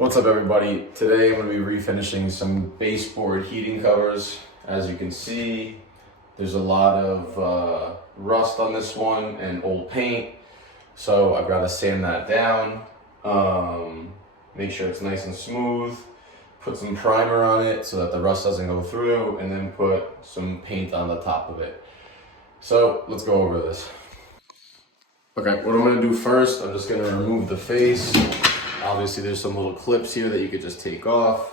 What's up everybody? Today I'm going to be refinishing some baseboard heating covers. As you can see, there's a lot of rust on this one and old paint. So I've got to sand that down, make sure it's nice and smooth, put some primer on it so that the rust doesn't go through, and then put some paint on the top of it. So let's go over this. Okay, what I'm going to do first, I'm just going to remove the face. Obviously there's some little clips here that you could just take off.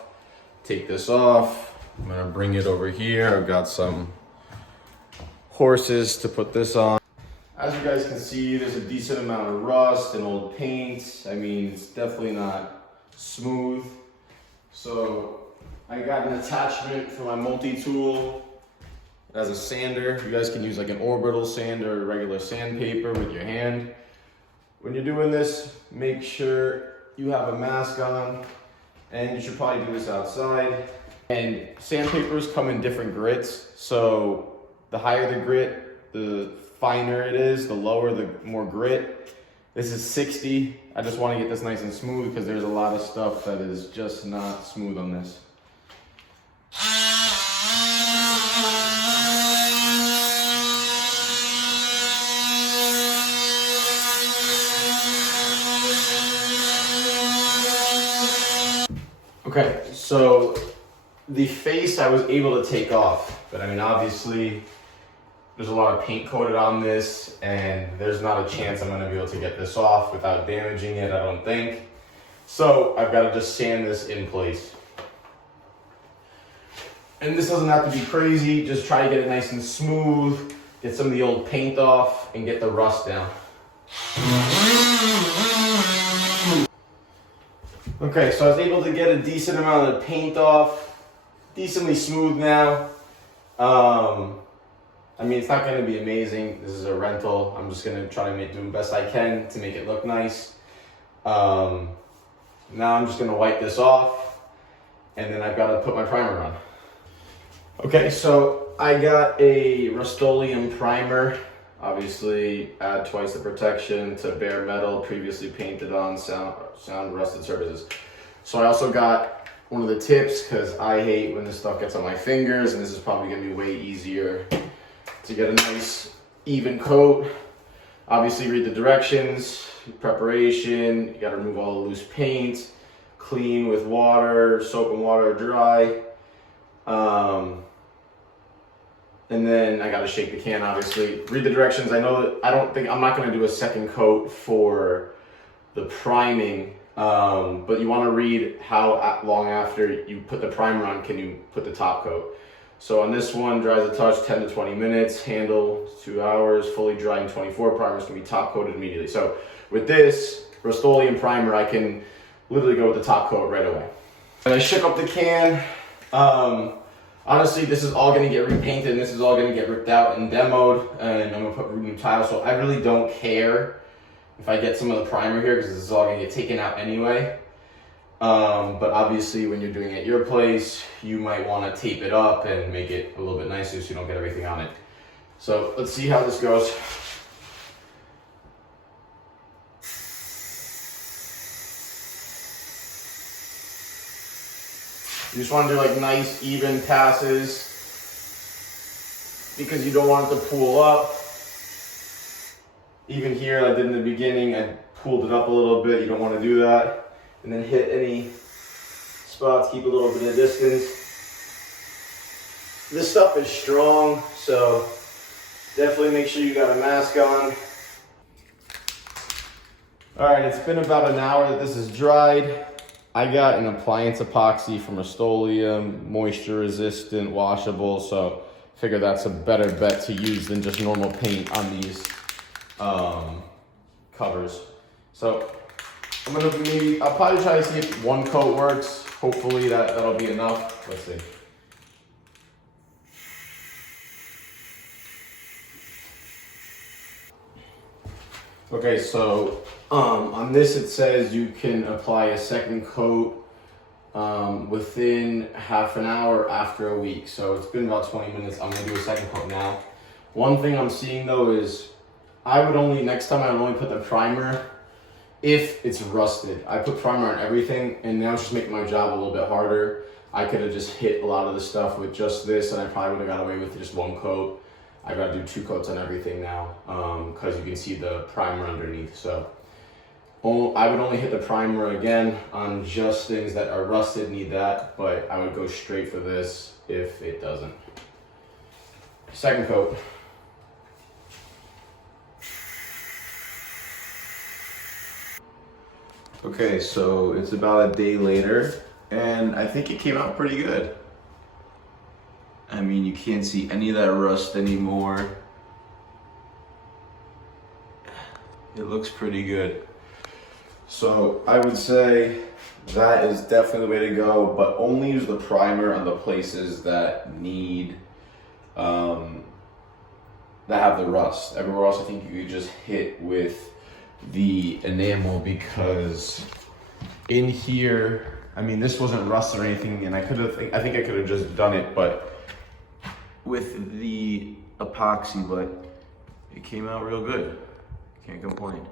Take this off. I'm gonna bring it over here. I've got some horses to put this on. As you guys can see, there's a decent amount of rust and old paint. I mean, it's definitely not smooth. So I got an attachment for my multi-tool. It has a sander. You guys can use like an orbital sander or regular sandpaper with your hand. When you're doing this, make sure you have a mask on, and you should probably do this outside. And sandpapers come in different grits, so the higher the grit, the finer it is, the lower, the more grit. This is 60. I just want to get this nice and smooth because there's a lot of stuff that is just not smooth on this. Okay, so the face I was able to take off, but I mean, obviously there's a lot of paint coated on this and there's not a chance I'm gonna be able to get this off without damaging it, I don't think. So I've got to just sand this in place. And this doesn't have to be crazy, just try to get it nice and smooth, get some of the old paint off and get the rust down. Okay, so I was able to get a decent amount of paint off, decently smooth now. I mean, it's not going to be amazing. This is a rental. I'm just going to try to do the best I can to make it look nice. Now I'm just going to wipe this off, and then I've got to put my primer on. Okay, so I got a Rust-Oleum primer. Obviously, add twice the protection to bare metal previously painted on sound rusted surfaces. So I also got one of the tips because I hate when this stuff gets on my fingers, and this is probably going to be way easier to get a nice even coat. Obviously, read the directions, preparation. You got to remove all the loose paint, clean with water, soap and water dry. And then I gotta shake the can, obviously. Read the directions. I know that I'm not gonna do a second coat for the priming, but you wanna read how long after you put the primer on can you put the top coat. So on this one, dry as a touch, 10 to 20 minutes, handle 2 hours, fully dry in 24, primers can be top coated immediately. So with this Rust-Oleum primer, I can literally go with the top coat right away. And I shook up the can. Honestly, this is all gonna get repainted and this is all gonna get ripped out and demoed, and I'm gonna put new tiles, so I really don't care if I get some of the primer here because this is all gonna get taken out anyway. But obviously when you're doing it at your place, you might wanna tape it up and make it a little bit nicer so you don't get everything on it. So let's see how this goes. You just want to do like nice even passes because you don't want it to pool up. Even here, I did in the beginning, I pulled it up a little bit. You don't want to do that. And then hit any spots, keep a little bit of distance. This stuff is strong, so definitely make sure you got a mask on. All right, it's been about an hour that this is dried. I got an appliance epoxy from Rust-Oleum, moisture resistant, washable, so I figure that's a better bet to use than just normal paint on these covers. So I'll probably try to see if one coat works. Hopefully that'll be enough. Let's see. Okay, so on this it says you can apply a second coat within half an hour after a week. So it's been about 20 minutes. I'm gonna do a second coat now. One thing I'm seeing though is next time I would only put the primer if it's rusted. I put primer on everything, and now it's just making my job a little bit harder. I could have just hit a lot of the stuff with just this, and I probably would have got away with just one coat. I gotta do 2 coats on everything now, because you can see the primer underneath. So I would only hit the primer again on just things that are rusted, need that, but I would go straight for this if it doesn't. Second coat. Okay, so it's about a day later, and I think it came out pretty good. I mean, you can't see any of that rust anymore. It looks pretty good. So I would say that is definitely the way to go, but only use the primer on the places that need, that have the rust. Everywhere else, I think you could just hit with the enamel, because in here, I mean, this wasn't rust or anything, and I think I could have just done it, but with the epoxy, but it came out real good. Can't complain.